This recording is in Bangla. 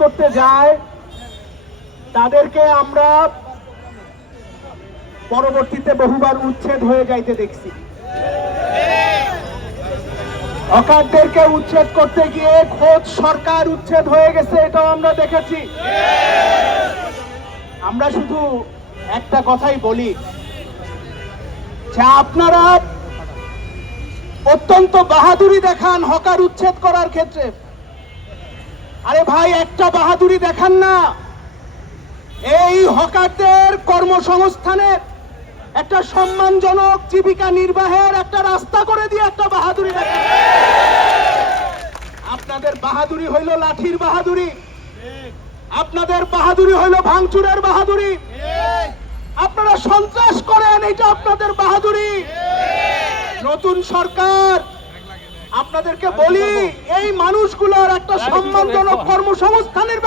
করতে যায় তাদেরকে আমরা পরবর্তীতে বহুবার উচ্ছেদ হয়ে যাইতে দেখছি। হকারদেরকে উচ্ছেদ করতে গিয়ে খোদ সরকার উচ্ছেদ হয়ে গেছে, এটাও আমরা দেখেছি। আমরা শুধু একটা কথাই বলি যে আপনারা অত্যন্ত বাহাদুরি দেখান হকার উচ্ছেদ করার ক্ষেত্রে। আরে ভাই, একটা বাহাদুরি দেখান না, এই হকারদের কর্মসংস্থানের একটা সম্মানজনক জীবিকা নির্বাহের একটা রাস্তা করে দিয়ে একটা বাহাদুরি দেখান। আপনাদের বাহাদুরি হইল লাঠির বাহাদুরি, আপনাদের বাহাদুরি হইল ভাঙচুরের বাহাদুরি, আপনারা সন্ত্রাস করেন, এটা আপনাদের বাহাদুরি। নতুন সরকার আপনাদেরকে বলি, এই মানুষগুলোর একটা সম্মানজনক কর্মসংস্থানের